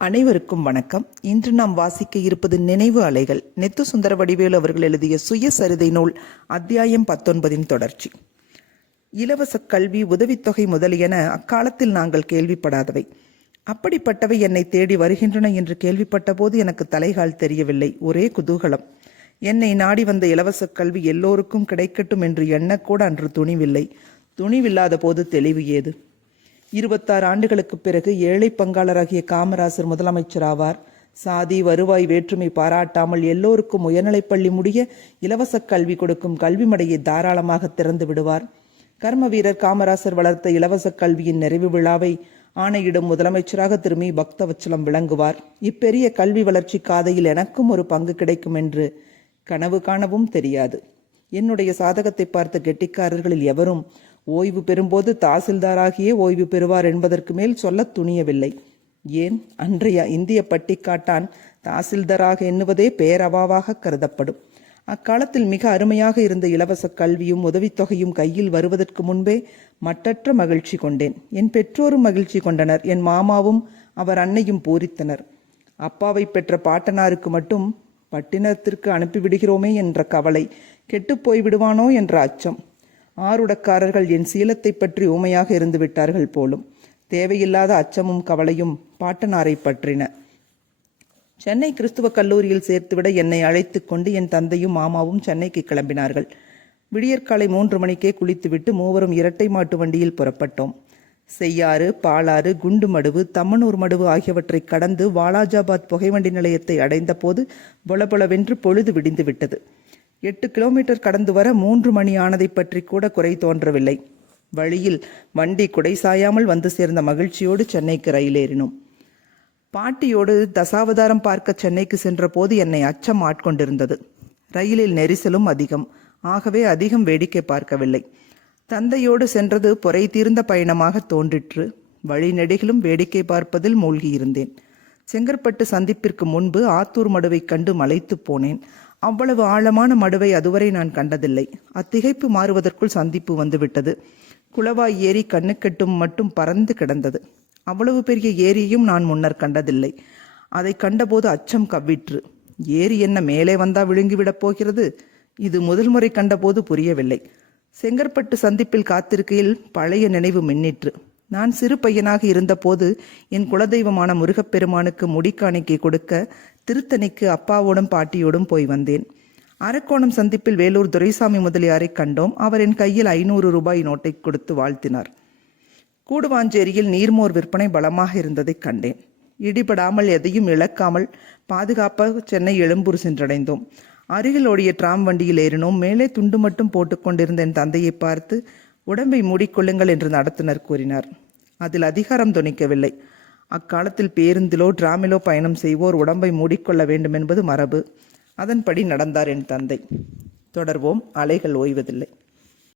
அனைவருக்கும் வணக்கம். இன்று நாம் வாசிக்க இருப்பது நினைவு அலைகள். நெத்து சுந்தர வடிவேலு அவர்கள் எழுதிய சுயசரிதை நூல் அத்தியாயம் 19 தொடர்ச்சி. இலவச கல்வி, உதவித்தொகை முதலியன அக்காலத்தில் நாங்கள் கேள்விப்படாதவை. அப்படிப்பட்டவை என்னை தேடி வருகின்றன என்று கேள்விப்பட்ட போது எனக்கு தலைகால் தெரியவில்லை. ஒரே குதூகலம். என்னை நாடி வந்த இலவச கல்வி எல்லோருக்கும் கிடைக்கட்டும் என்று எண்ணக்கூட அன்று துணிவில்லை. துணிவில்லாத போது தெளிவு ஏது? 26 ஆண்டுகளுக்கு பிறகு ஏழை பங்காளராகிய காமராசர் முதலமைச்சர் ஆவார். சாதி வருவாய் வேற்றுமை பாராட்டாமல் எல்லோருக்கும் உயர்நிலைப்பள்ளி முடிய இலவச கல்வி கொடுக்கும் கல்வி மடையை தாராளமாக திறந்து விடுவார். கர்ம வீரர் காமராசர் வளர்த்த இலவச கல்வியின் நிறைவு விழாவை ஆணையிடும் முதலமைச்சராக திரும்பி பக்தவச்சலம் விளங்குவார். இப்பெரிய கல்வி வளர்ச்சி காதையில் எனக்கும் ஒரு பங்கு கிடைக்கும் என்று கனவு காணவும் தெரியாது. என்னுடைய சாதகத்தை பார்த்த கெட்டிக்காரர்களில் எவரும் ஓய்வு பெறும்போது தாசில்தாராகியே ஓய்வு பெறுவார் என்பதற்கு மேல் சொல்ல துணியவில்லை. ஏன், அன்றைய இந்திய பட்டிக்காட்டான் தாசில்தாராக எண்ணுவதே பேரவாவாக கருதப்படும். அக்காலத்தில் மிக அருமையாக இருந்த இலவச கல்வியும் உதவித்தொகையும் கையில் வருவதற்கு முன்பே மட்டற்ற மகிழ்ச்சி கொண்டேன். என் பெற்றோரும் மகிழ்ச்சி கொண்டனர். என் மாமாவும் அவர் அன்னையும் பூரித்தனர். அப்பாவை பெற்ற பாட்டனாருக்கு மட்டும் பட்டினத்திற்கு அனுப்பிவிடுகிறோமே என்ற கவலை, கெட்டுப்போய் விடுவானோ என்ற அச்சம். ஆருடக்காரர்கள் என் சீலத்தை பற்றி ஊமையாக இருந்து விட்டார்கள் போலும். தேவையில்லாத அச்சமும் கவலையும் பாட்டனாரை பற்றின. சென்னை கிறிஸ்துவ கல்லூரியில் சேர்த்துவிட என்னை அழைத்து கொண்டு என் தந்தையும் மாமாவும் சென்னைக்கு கிளம்பினார்கள். விடியற்காலை 3 மணிக்கே குளித்துவிட்டு மூவரும் இரட்டை மாட்டு வண்டியில் புறப்பட்டோம். செய்யாறு, பாலாறு, குண்டு மடுவு, தம்மனூர் மடுவு ஆகியவற்றை கடந்து வாலாஜாபாத் புகைவண்டி நிலையத்தை அடைந்த போது பொலபொலவென்று பொழுது விடிந்து விட்டது. 8 கிலோமீட்டர் கடந்து வர 3 மணி ஆனதை பற்றி கூட குறை தோன்றவில்லை. வழியில் வண்டி குடை சாயாமல் வந்து சேர்ந்த மகிழ்ச்சியோடு சென்னைக்கு ரயில் ஏறினோம். பாட்டியோடு தசாவதாரம் பார்க்க சென்னைக்கு சென்ற போது என்னை அச்சம் ஆட்கொண்டிருந்தது. ரயிலில் நெரிசலும் அதிகம். ஆகவே அதிகம் வேடிக்கை பார்க்கவில்லை. தந்தையோடு சென்றது பொறை தீர்ந்த பயணமாக தோன்றிற்று. வழி நெடுகிலும் வேடிக்கை பார்ப்பதில் மூழ்கியிருந்தேன். செங்கற்பட்டு சந்திப்பிற்கு முன்பு ஆத்தூர் மடுவை கண்டு மலைத்து போனேன். அவ்வளவு ஆழமான மடுவை அதுவரை நான் கண்டதில்லை. அத்திகைப்பு மாறுவதற்குள் சந்திப்பு வந்துவிட்டது. குளவாய் ஏரி கண்ணுக்கெட்டும் மட்டும் பறந்து கிடந்தது. அவ்வளவு பெரிய ஏரியையும் நான் முன்னர் கண்டதில்லை. அதை கண்டபோது அச்சம் கவ்விற்று. ஏரி என்ன மேலே வந்தா விழுங்கிவிடப் போகிறது? இது முதல் முறை கண்டபோது புரியவில்லை. செங்கற்பட்டு சந்திப்பில் காத்திருக்கையில் பழைய நினைவு மின்னிற்று. நான் சிறு பையனாக இருந்தபோது என் குலதெய்வமான முருகப்பெருமானுக்கு முடிக்காணிக்கை கொடுக்க திருத்தணிக்கு அப்பாவோடும் பாட்டியோடும் போய் வந்தேன். அரக்கோணம் சந்திப்பில் வேலூர் துரைசாமி முதலியாரை கண்டோம். அவர் என் கையில் 500 ரூபாய் நோட்டை கொடுத்து வாழ்த்தினார். கூடுவாஞ்சேரியில் நீர்மோர் விற்பனை பலமாக இருந்ததை கண்டேன். இடிபடாமல் எதையும் இழக்காமல் பாதுகாப்பாக சென்னை எழும்பூர் சென்றடைந்தோம். அருகில் ஓடிய டிராம் வண்டியில் ஏறினோம். மேலே துண்டு மட்டும் போட்டுக்கொண்டிருந்த என் தந்தையை பார்த்து உடம்பை மூடிக்கொள்ளுங்கள் என்று நடத்துனர் கூறினார். அதில் அதிகாரம் தொனிக்கவில்லை. அக்காலத்தில் பேருந்திலோ டிராமிலோ பயணம் செய்வோர் உடம்பை மூடிக்கொள்ள வேண்டும் என்பது மரபு. அதன்படி நடந்தார் என் தந்தை. தொடர்வோம். அலைகள் ஓய்வதில்லை.